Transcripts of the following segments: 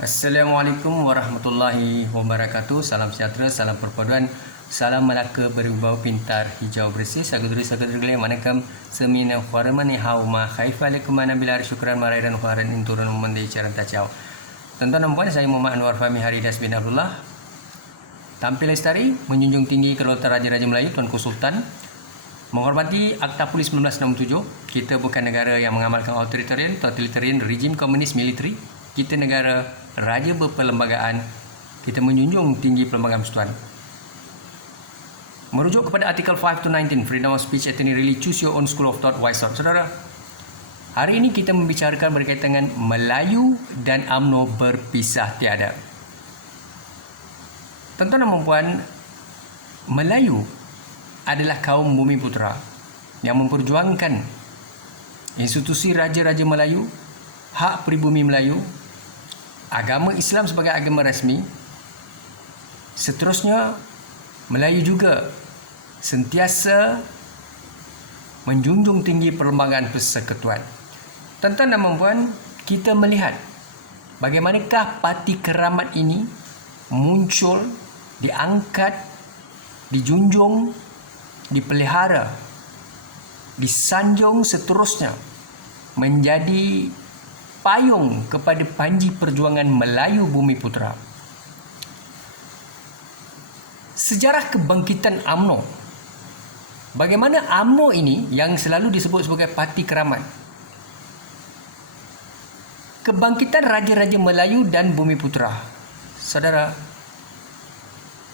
Assalamualaikum warahmatullahi wabarakatuh. Salam sejahtera, salam perpaduan, salam Melaka berbau pintar, hijau bersih. Saudari-saudari manakam semina kharaman hau ma khaifa lakum nabila syukran maraidan kharan inturun mandi caran tacau. Tuan-tuan dan puan, saya Muhammad Anwar Fahmi Haridas bin Abdullah. Tampil lestari, menjunjung tinggi kedaulatan Raja-Raja Melayu Tuanku Sultan. Menghormati Akta Polis 1967, kita bukan negara yang mengamalkan totalitarian, rejim komunis militeri. Kita negara raja berperlembagaan. Kita menjunjung tinggi perlembagaan persekutuan. Merujuk kepada artikel 5 to 19 Freedom of Speech Attorney Really Choose Your Own School of Thought Wise Thought. Saudara, hari ini kita membicarakan berkaitan dengan Melayu dan UMNO berpisah tiada. Tuan-tuan dan puan, Melayu adalah kaum Bumi Putera yang memperjuangkan institusi Raja-Raja Melayu, hak pribumi Melayu, agama Islam sebagai agama rasmi. Seterusnya, Melayu juga sentiasa menjunjung tinggi perlembagaan persekutuan. Tuan-tuan dan puan, kita melihat bagaimanakah parti keramat ini muncul, diangkat, dijunjung, dipelihara, disanjung seterusnya menjadi payung kepada panji perjuangan Melayu Bumi Putera. Sejarah kebangkitan UMNO. Bagaimana UMNO ini yang selalu disebut sebagai parti keramat? Kebangkitan Raja-Raja Melayu dan Bumi Putera. Saudara,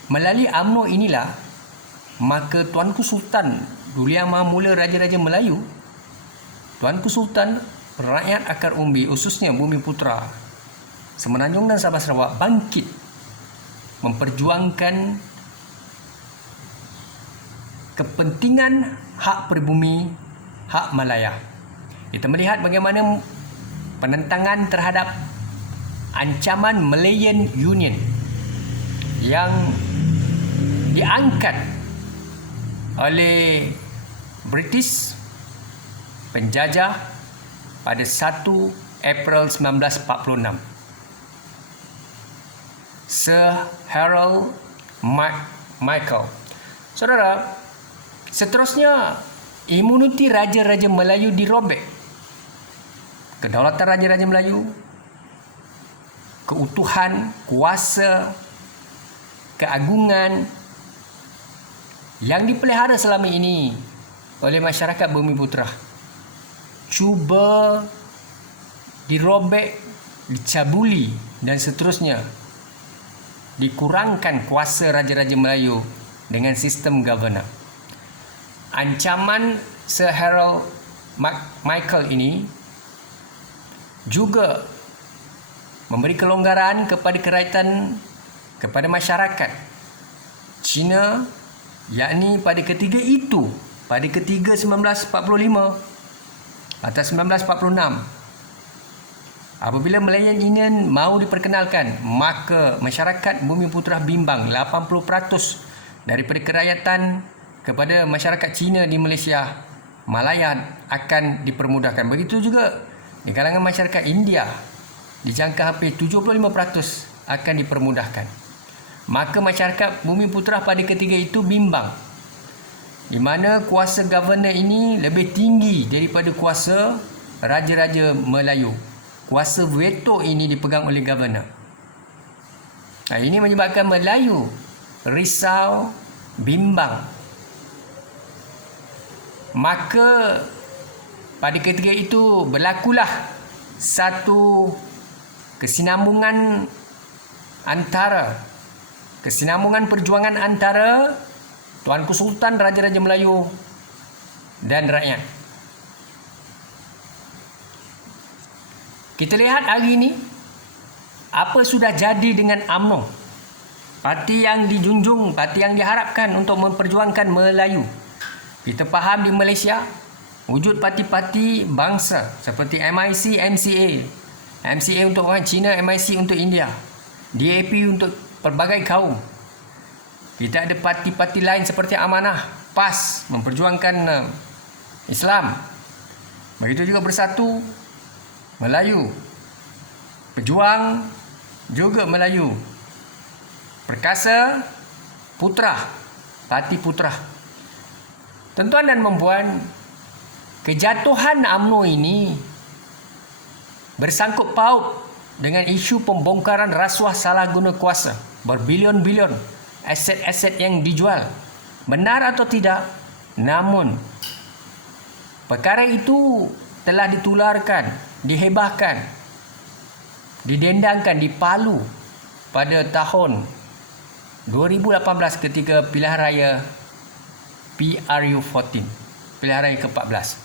melalui UMNO inilah maka Tuanku Sultan, dulu yang mula Raja-Raja Melayu, Tuanku Sultan, rakyat akar umbi, khususnya Bumi Putera, Semenanjung dan Sabah Sarawak bangkit memperjuangkan kepentingan hak pribumi, hak Malaya. Kita melihat bagaimana penentangan terhadap ancaman Malayan Union yang diangkat oleh British penjajah pada 1 April 1946. Sir Harold Michael. Saudara, seterusnya imuniti Raja-Raja Melayu dirobek. Kedaulatan Raja-Raja Melayu, keutuhan, kuasa, keagungan yang dipelihara selama ini oleh masyarakat Bumi Putera cuba dirobek, dicabuli dan seterusnya. Dikurangkan kuasa Raja-Raja Melayu dengan sistem governor. Ancaman Sir Harold Michael ini juga memberi kelonggaran kepada kerajaan, kepada masyarakat Cina, yakni pada ketiga itu, pada ketiga 1945 atau 1946, apabila Malayan Union mahu diperkenalkan, maka masyarakat Bumi Putera bimbang 80% daripada kerakyatan kepada masyarakat Cina di Malaysia, Malayan akan dipermudahkan. Begitu juga di kalangan masyarakat India, dijangka hampir 75% akan dipermudahkan. Maka masyarakat Bumi Putera pada ketiga itu bimbang, di mana kuasa governor ini lebih tinggi daripada kuasa Raja-Raja Melayu. Kuasa veto ini dipegang oleh governor. Ini menyebabkan Melayu risau, bimbang. Maka pada ketika itu berlakulah satu kesinambungan perjuangan antara Tuanku Sultan, Raja-Raja Melayu dan rakyat. Kita lihat hari ini apa sudah jadi dengan UMNO. Parti yang dijunjung, parti yang diharapkan untuk memperjuangkan Melayu. Kita faham di Malaysia wujud parti-parti bangsa seperti MIC, MCA. MCA untuk orang Cina, MIC untuk India. DAP untuk pelbagai kaum. Kita ada parti-parti lain seperti Amanah, PAS memperjuangkan Islam. Begitu juga Bersatu Melayu, Pejuang juga Melayu Perkasa Putra, Parti Putra. Tuan-tuan dan puan, kejatuhan UMNO ini bersangkut paut dengan isu pembongkaran rasuah salah guna kuasa, berbilion-bilion aset-aset yang dijual. Benar atau tidak? Namun perkara itu telah ditularkan, dihebahkan, didendangkan di Palu pada tahun 2018 ketika pilihan raya PRU14, pilihan raya ke-14.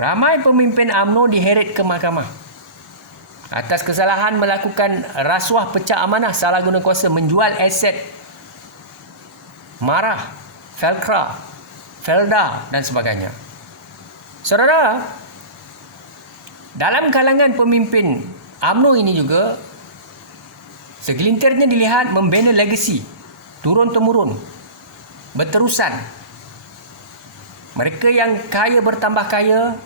Ramai pemimpin UMNO diheret ke mahkamah atas kesalahan melakukan rasuah pecah amanah, salah guna kuasa, menjual aset Marah, Felcra, Felda dan sebagainya. Saudara, dalam kalangan pemimpin UMNO ini juga segelintirnya dilihat membina legasi turun-temurun, berterusan. Mereka yang kaya bertambah kaya,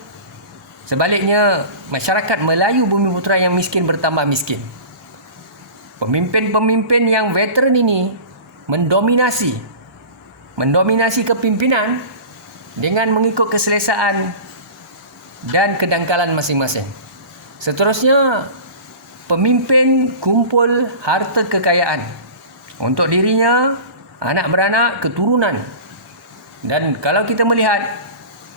sebaliknya masyarakat Melayu Bumi Putera yang miskin bertambah miskin. Pemimpin-pemimpin yang veteran ini mendominasi kepimpinan dengan mengikut keselesaan dan kedangkalan masing-masing. Seterusnya, pemimpin kumpul harta kekayaan untuk dirinya, anak beranak, keturunan. Dan kalau kita melihat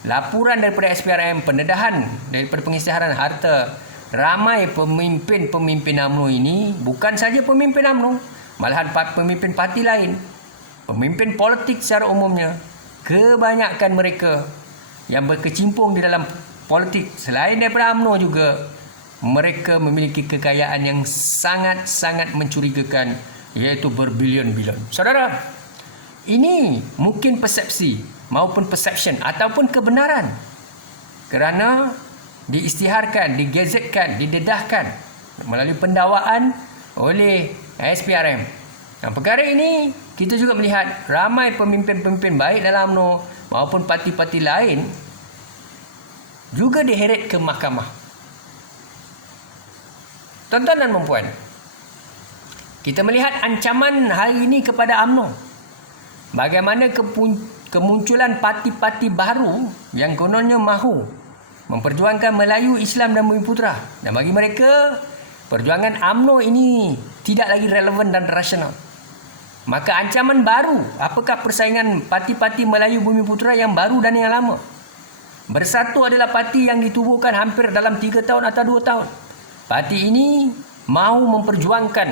laporan daripada SPRM, pendedahan daripada pengisytiharan harta, ramai pemimpin-pemimpin UMNO ini, bukan saja pemimpin UMNO, malahan pemimpin parti lain, pemimpin politik secara umumnya, kebanyakan mereka yang berkecimpung di dalam politik selain daripada UMNO juga, mereka memiliki kekayaan yang sangat-sangat mencurigakan, iaitu berbilion-bilion. Saudara, ini mungkin persepsi maupun perception ataupun kebenaran kerana diisytiharkan, digazetkan, didedahkan melalui pendakwaan oleh SPRM. Dan perkara ini kita juga melihat ramai pemimpin-pemimpin baik dalam UMNO maupun parti-parti lain juga diheret ke mahkamah. Tuan-tuan dan puan, kita melihat ancaman hari ini kepada UMNO. Bagaimana kemunculan parti-parti baru yang kononnya mahu memperjuangkan Melayu, Islam dan Bumi Putera. Dan bagi mereka, perjuangan UMNO ini tidak lagi relevan dan rasional. Maka ancaman baru, apakah persaingan parti-parti Melayu Bumi Putera yang baru dan yang lama? Bersatu adalah parti yang ditubuhkan hampir dalam 3 tahun atau 2 tahun. Parti ini mahu memperjuangkan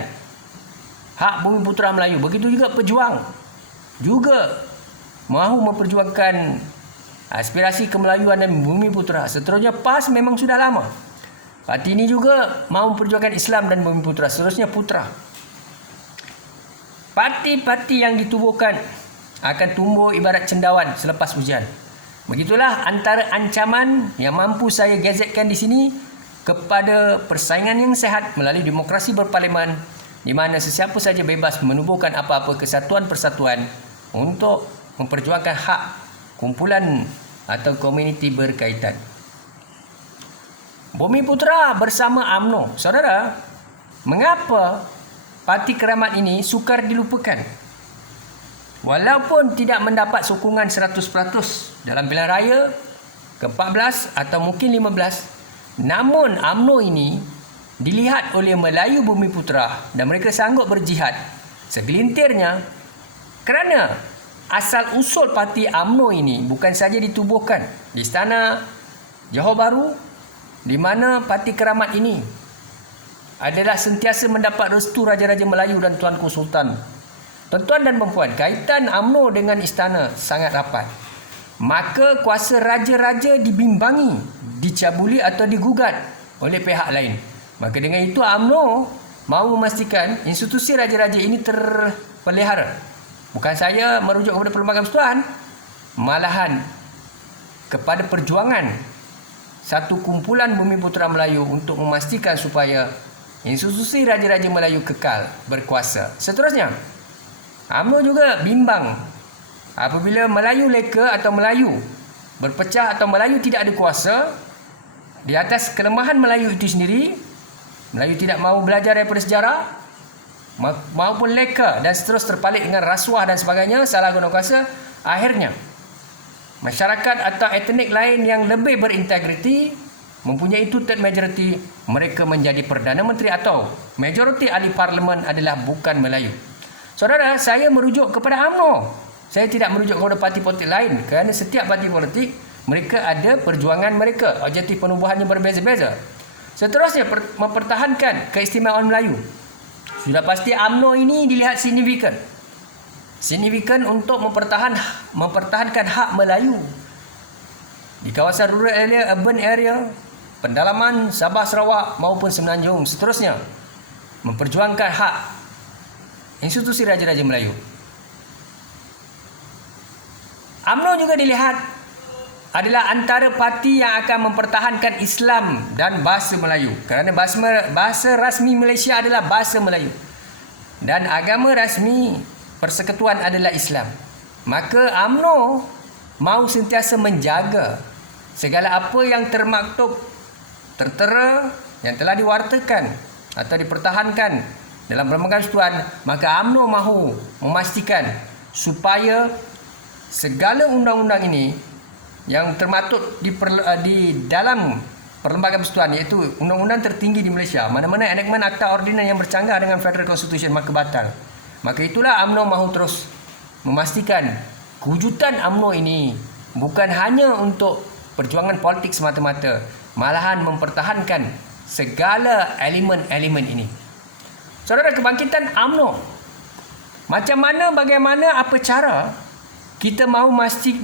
hak Bumi Putera Melayu. Begitu juga Pejuang juga mahu memperjuangkan aspirasi kemelayuan dan Bumi Putera. Seterusnya PAS memang sudah lama. Parti ini juga mahu memperjuangkan Islam dan Bumi Putera. Seterusnya Putra. Parti-parti yang ditubuhkan akan tumbuh ibarat cendawan selepas hujan. Begitulah antara ancaman yang mampu saya gazetkan di sini kepada persaingan yang sehat melalui demokrasi berparlimen, di mana sesiapa saja bebas menubuhkan apa-apa kesatuan-persatuan untuk memperjuangkan hak kumpulan atau komuniti berkaitan. Bumi Putera bersama UMNO. Saudara, mengapa Parti Keramat ini sukar dilupakan? Walaupun tidak mendapat sokongan 100% dalam pilihan raya ke-14 atau mungkin 15, namun UMNO ini dilihat oleh Melayu Bumi Putera dan mereka sanggup berjihad segelintirnya kerana asal usul parti UMNO ini bukan saja ditubuhkan di Istana Johor Bahru, di mana Parti Keramat ini adalah sentiasa mendapat restu Raja-Raja Melayu dan Tuanku Sultan. Tuan-tuan dan puan, kaitan UMNO dengan istana sangat rapat. Maka kuasa raja-raja dibimbangi, dicabuli atau digugat oleh pihak lain. Maka dengan itu UMNO mahu memastikan institusi raja-raja ini terpelihara. Bukan saya merujuk kepada Perlembagaan Persekutuan, malahan kepada perjuangan satu kumpulan Bumi Putera Melayu untuk memastikan supaya institusi Raja-Raja Melayu kekal berkuasa. Seterusnya, UMNO juga bimbang apabila Melayu leka atau Melayu berpecah atau Melayu tidak ada kuasa di atas kelemahan Melayu itu sendiri. Melayu tidak mahu belajar daripada sejarah maupun leka dan terus terpalit dengan rasuah dan sebagainya, salah guna kuasa. Akhirnya masyarakat atau etnik lain yang lebih berintegriti mempunyai two-third majority, mereka menjadi Perdana Menteri atau majoriti ahli parlimen adalah bukan Melayu. Saudara, saya merujuk kepada UMNO. Saya tidak merujuk kepada parti politik lain kerana setiap parti politik mereka ada perjuangan mereka, objektif penubuhannya berbeza-beza. Seterusnya, mempertahankan keistimewaan Melayu. Sudah pasti UMNO ini dilihat signifikan. Signifikan untuk mempertahankan hak Melayu di kawasan rural area, urban area, pendalaman Sabah, Sarawak maupun Semenanjung. Seterusnya, memperjuangkan hak institusi Raja-Raja Melayu. UMNO juga dilihat adalah antara parti yang akan mempertahankan Islam dan bahasa Melayu. Kerana bahasa rasmi Malaysia adalah bahasa Melayu. Dan agama rasmi persekutuan adalah Islam. Maka UMNO mahu sentiasa menjaga segala apa yang termaktub, tertera, yang telah diwartakan atau dipertahankan dalam Perlembagaan Persekutuan. Maka UMNO mahu memastikan supaya segala undang-undang ini yang termaktub di dalam Perlembagaan Persekutuan, iaitu undang-undang tertinggi di Malaysia, mana-mana enactment akta ordinan yang bercanggah dengan Federal Constitution, maka batal. Maka itulah UMNO mahu terus memastikan kewujudan UMNO ini bukan hanya untuk perjuangan politik semata-mata, malahan mempertahankan segala elemen-elemen ini. Saudara, kebangkitan UMNO, macam mana, bagaimana, apa cara kita mahu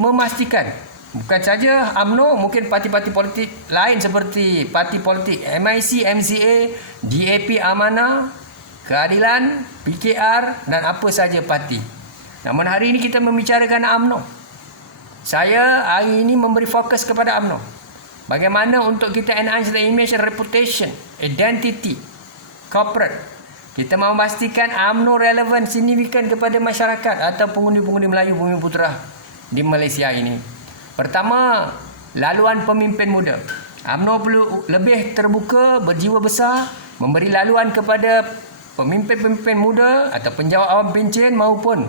memastikan bukan saja UMNO, mungkin parti-parti politik lain seperti parti politik MIC, MCA, DAP Amanah, Keadilan, PKR dan apa saja parti. Namun hari ini kita membicarakan UMNO. Saya hari ini memberi fokus kepada UMNO. Bagaimana untuk kita enhance the image and reputation, identity, corporate. Kita mahu memastikan UMNO relevan, signifikan kepada masyarakat atau pengundi-pengundi Melayu Bumi Putera di Malaysia ini. Pertama, laluan pemimpin muda. UMNO perlu lebih terbuka, berjiwa besar, memberi laluan kepada pemimpin-pemimpin muda atau penjawat awam pencen maupun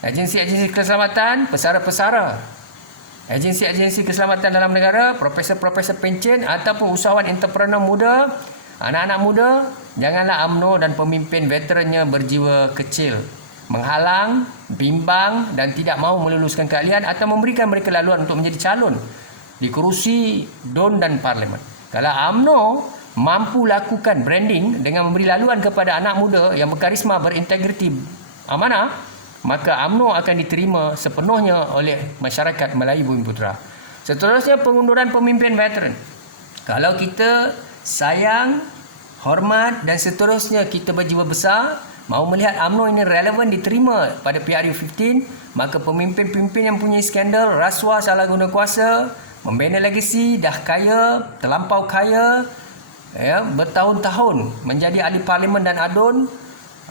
agensi-agensi keselamatan, pesara-pesara, agensi-agensi keselamatan dalam negara, profesor-profesor pencen ataupun usahawan entrepreneur muda, anak-anak muda. Janganlah UMNO dan pemimpin veterannya berjiwa kecil, menghalang, bimbang dan tidak mahu meluluskan keahlian atau memberikan mereka laluan untuk menjadi calon di kerusi DUN dan Parlimen. Kalau UMNO mampu lakukan branding dengan memberi laluan kepada anak muda yang berkarisma, berintegriti, amanah, maka UMNO akan diterima sepenuhnya oleh masyarakat Melayu Bumi Putera. Seterusnya, pengunduran pemimpin veteran. Kalau kita sayang, hormat dan seterusnya kita berjiwa besar, mahu melihat UMNO ini relevan, diterima pada PRU15, maka pemimpin-pemimpin yang punya skandal, rasuah, salah guna kuasa, membina legasi, dah kaya, terlampau kaya, bertahun-tahun menjadi ahli parlimen dan ADUN,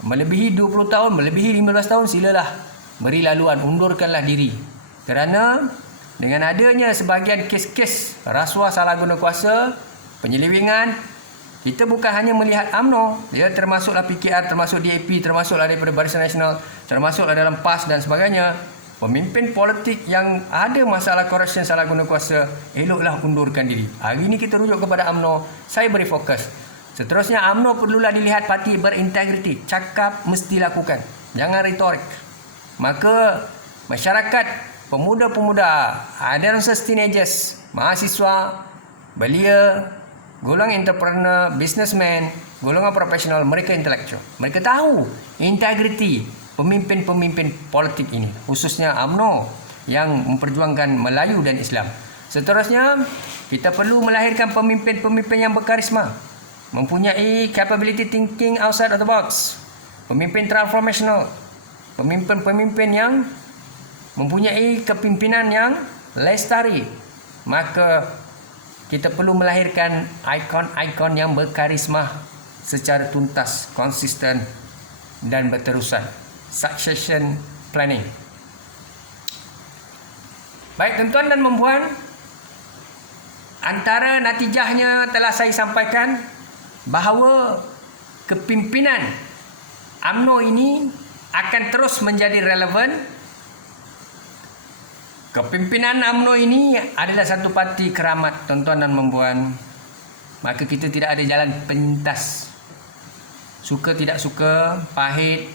melebihi 20 tahun, melebihi 15 tahun, silalah beri laluan, undurkanlah diri. Kerana dengan adanya sebahagian kes-kes rasuah, salah guna kuasa, penyelewengan, kita bukan hanya melihat UMNO, dia termasuklah PKR, termasuk DAP, termasuklah daripada Barisan Nasional, termasuklah dalam PAS dan sebagainya. Pemimpin politik yang ada masalah corruption, salah guna kuasa, eloklah undurkan diri. Hari ini kita rujuk kepada UMNO, saya beri fokus. Seterusnya, UMNO perlulah dilihat parti berintegriti, cakap mesti lakukan, jangan retorik. Maka masyarakat, pemuda-pemuda, adolescents, teenagers, mahasiswa, belia, golongan entrepreneur, businessman, golongan profesional, mereka intelektual. Mereka tahu integriti pemimpin-pemimpin politik ini, khususnya UMNO yang memperjuangkan Melayu dan Islam. Seterusnya, kita perlu melahirkan pemimpin-pemimpin yang berkarisma, mempunyai capability thinking outside of the box, pemimpin transformational, pemimpin-pemimpin yang mempunyai kepimpinan yang lestari. Maka kita perlu melahirkan ikon-ikon yang berkarisma secara tuntas, konsisten dan berterusan. Succession planning. Baik tuan-tuan dan puan, antara natijahnya telah saya sampaikan. bahawa kepimpinan UMNO ini akan terus menjadi relevan. Kepimpinan UMNO ini adalah satu parti keramat, tuan-tuan dan puan-puan. Maka kita tidak ada jalan penyintas. Suka tidak suka, pahit,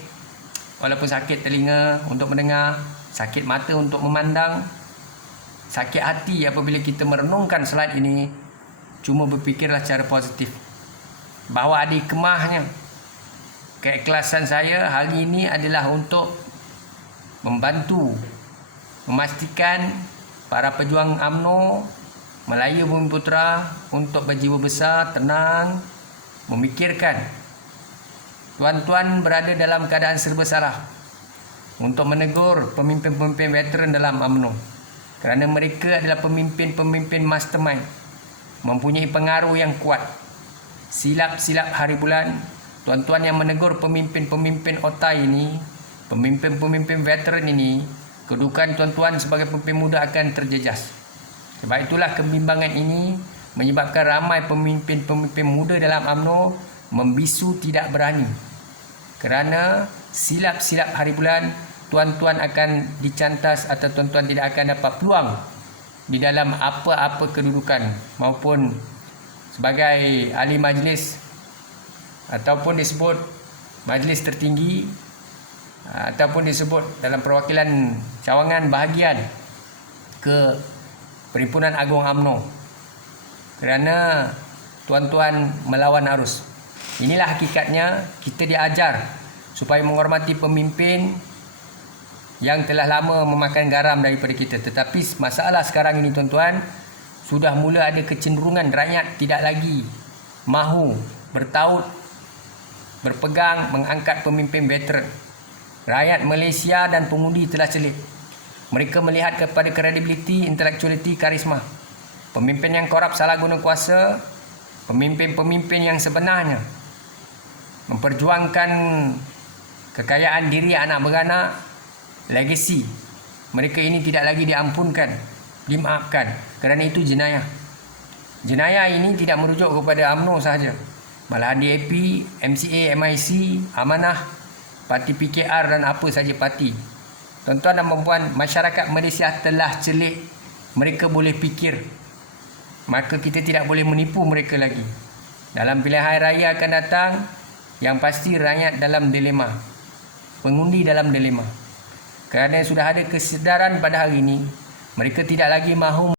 walaupun sakit telinga untuk mendengar, sakit mata untuk memandang, sakit hati apabila kita merenungkan slide ini. Cuma berfikirlah cara positif, bahawa ada hikmahnya. Keikhlasan saya hari ini adalah untuk membantu memastikan para pejuang UMNO Melayu Bumiputera untuk berjiwa besar, tenang, memikirkan tuan-tuan berada dalam keadaan serba salah, untuk menegur pemimpin-pemimpin veteran dalam UMNO, kerana mereka adalah pemimpin-pemimpin mastermind, mempunyai pengaruh yang kuat. Silap-silap hari bulan, tuan-tuan yang menegur pemimpin-pemimpin otai ini, pemimpin-pemimpin veteran ini, kedudukan tuan-tuan sebagai pemimpin muda akan terjejas. Sebab itulah kebimbangan ini menyebabkan ramai pemimpin-pemimpin muda dalam UMNO membisu tidak berani. Kerana silap-silap hari bulan, tuan-tuan akan dicantas atau tuan-tuan tidak akan dapat peluang di dalam apa-apa kedudukan, maupun sebagai ahli majlis ataupun disebut majlis tertinggi, ataupun disebut dalam perwakilan cawangan bahagian ke Perhimpunan Agung UMNO, kerana tuan-tuan melawan arus. Inilah hakikatnya, kita diajar supaya menghormati pemimpin yang telah lama memakan garam daripada kita. Tetapi masalah sekarang ini tuan-tuan, sudah mula ada kecenderungan rakyat tidak lagi mahu bertaut, berpegang, mengangkat pemimpin veteran. Rakyat Malaysia dan pengundi telah celik. Mereka melihat kepada kredibiliti, intelektualiti, karisma. Pemimpin yang korup, salah guna kuasa, pemimpin-pemimpin yang sebenarnya memperjuangkan kekayaan diri anak beranak, legasi mereka ini tidak lagi diampunkan, dimaafkan. Kerana itu jenayah. Jenayah ini tidak merujuk kepada UMNO sahaja, malahan DAP, MCA, MIC, Amanah, Parti PKR dan apa saja parti. Tuan-tuan dan puan-puan, masyarakat Malaysia telah celik. Mereka boleh fikir. Maka kita tidak boleh menipu mereka lagi. Dalam pilihan raya akan datang, yang pasti rakyat dalam dilema, pengundi dalam dilema. Kerana sudah ada kesedaran pada hari ini, mereka tidak lagi mahu